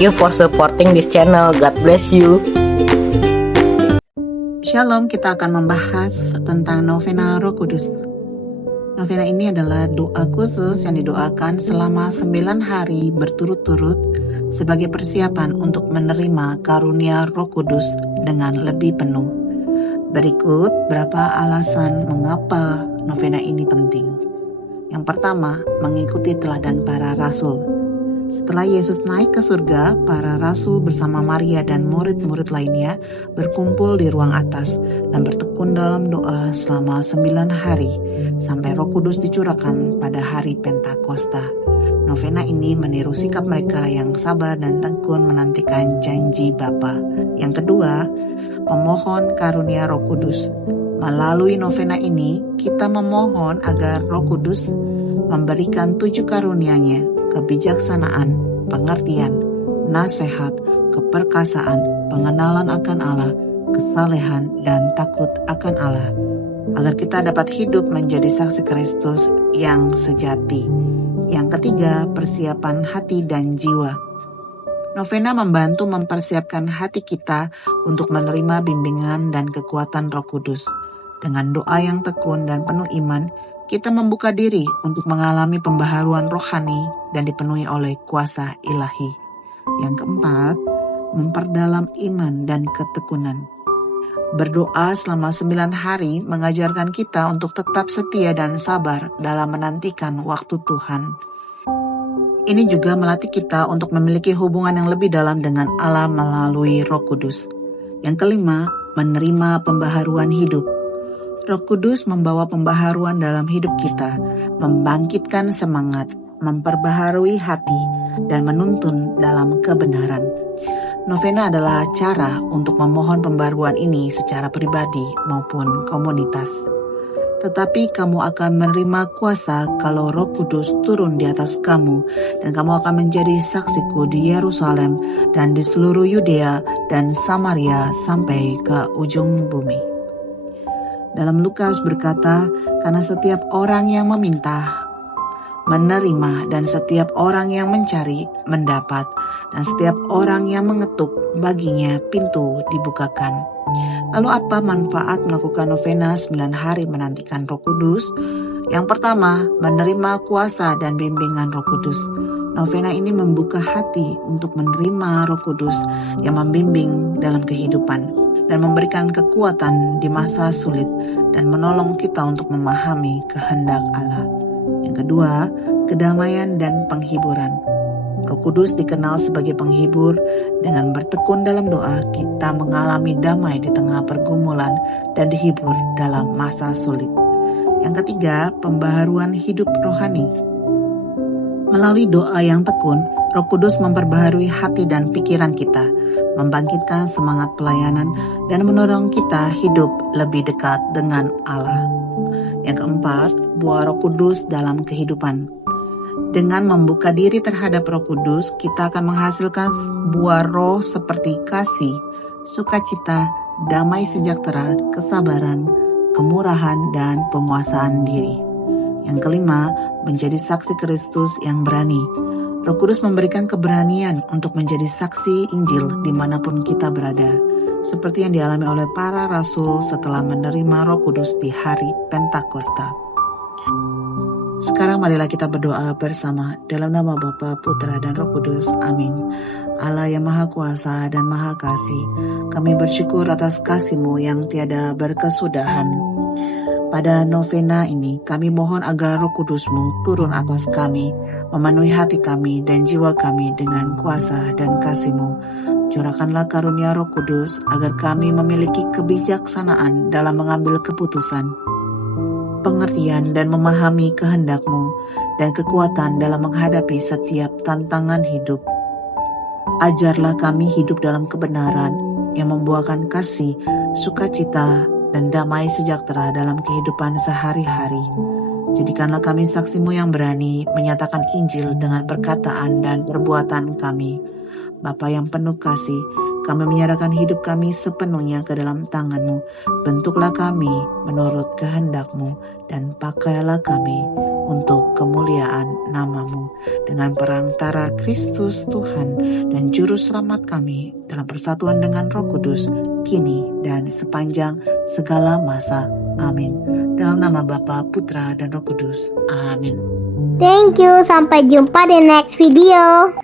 Thank you for supporting this channel. God bless you. Shalom, kita akan membahas tentang novena Roh Kudus. Novena ini adalah doa khusus yang didoakan selama 9 hari berturut-turut sebagai persiapan untuk menerima karunia Roh Kudus dengan lebih penuh. Berikut berapa alasan mengapa novena ini penting. Yang pertama, mengikuti teladan para rasul. Setelah Yesus naik ke surga, para rasul bersama Maria dan murid-murid lainnya berkumpul di ruang atas dan bertekun dalam doa selama 9 hari sampai Roh Kudus dicurahkan pada hari Pentakosta. Novena ini meniru sikap mereka yang sabar dan tekun menantikan janji Bapa. Yang kedua, memohon karunia Roh Kudus. Melalui novena ini, kita memohon agar Roh Kudus memberikan 7 karunia-Nya: kebijaksanaan, pengertian, nasihat, keperkasaan, pengenalan akan Allah, kesalehan, dan takut akan Allah, agar kita dapat hidup menjadi saksi Kristus yang sejati. Yang ketiga, persiapan hati dan jiwa. Novena membantu mempersiapkan hati kita untuk menerima bimbingan dan kekuatan Roh Kudus. Dengan doa yang tekun dan penuh iman, kita membuka diri untuk mengalami pembaharuan rohani dan dipenuhi oleh kuasa ilahi. Yang keempat, memperdalam iman dan ketekunan. Berdoa selama 9 hari mengajarkan kita untuk tetap setia dan sabar dalam menantikan waktu Tuhan. Ini juga melatih kita untuk memiliki hubungan yang lebih dalam dengan Allah melalui Roh Kudus. Yang kelima, menerima pembaharuan hidup. Roh Kudus membawa pembaharuan dalam hidup kita, membangkitkan semangat, memperbaharui hati, dan menuntun dalam kebenaran. Novena adalah cara untuk memohon pembaharuan ini secara pribadi maupun komunitas. Tetapi kamu akan menerima kuasa kalau Roh Kudus turun di atas kamu, dan kamu akan menjadi saksiku di Yerusalem dan di seluruh Yudea dan Samaria sampai ke ujung bumi. Dalam Lukas berkata, karena setiap orang yang meminta, menerima, dan setiap orang yang mencari, mendapat, dan setiap orang yang mengetuk, baginya pintu dibukakan. Lalu apa manfaat melakukan novena 9 hari menantikan Roh Kudus? Yang pertama, menerima kuasa dan bimbingan Roh Kudus. Novena ini membuka hati untuk menerima Roh Kudus yang membimbing dalam kehidupan dan memberikan kekuatan di masa sulit dan menolong kita untuk memahami kehendak Allah. Yang kedua, kedamaian dan penghiburan. Roh Kudus dikenal sebagai penghibur. Dengan bertekun dalam doa, kita mengalami damai di tengah pergumulan dan dihibur dalam masa sulit. Yang ketiga, pembaharuan hidup rohani. Melalui doa yang tekun, Roh Kudus memperbaharui hati dan pikiran kita, membangkitkan semangat pelayanan, dan mendorong kita hidup lebih dekat dengan Allah. Yang keempat, buah Roh Kudus dalam kehidupan. Dengan membuka diri terhadap Roh Kudus, kita akan menghasilkan buah roh seperti kasih, sukacita, damai sejahtera, kesabaran, kemurahan, dan penguasaan diri. Yang kelima, menjadi saksi Kristus yang berani. Roh Kudus memberikan keberanian untuk menjadi saksi Injil dimanapun kita berada, seperti yang dialami oleh para rasul setelah menerima Roh Kudus di hari Pentakosta. Sekarang marilah kita berdoa bersama dalam nama Bapa, Putra, dan Roh Kudus. Amin. Allah yang Maha Kuasa dan Maha Kasih, kami bersyukur atas kasih-Mu yang tiada berkesudahan. Pada novena ini, kami mohon agar Roh Kudus-Mu turun atas kami, memenuhi hati kami dan jiwa kami dengan kuasa dan kasih-Mu. Curahkanlah karunia Roh Kudus agar kami memiliki kebijaksanaan dalam mengambil keputusan, pengertian dan memahami kehendak-Mu, dan kekuatan dalam menghadapi setiap tantangan hidup. Ajarlah kami hidup dalam kebenaran yang membuahkan kasih, sukacita, dan damai sejahtera dalam kehidupan sehari-hari. Jadikanlah kami saksi-Mu yang berani menyatakan Injil dengan perkataan dan perbuatan kami. Bapa yang penuh kasih, kami menyerahkan hidup kami sepenuhnya ke dalam tangan-Mu. Bentuklah kami menurut kehendak-Mu dan pakailah kami untuk kemuliaan kemuliaan nama-Mu dengan perantara Kristus Tuhan dan Juru Selamat kami dalam persatuan dengan Roh Kudus, kini dan sepanjang segala masa. Amin. Dalam nama Bapa, Putra, dan Roh Kudus. Amin. Thank you, sampai jumpa di next video.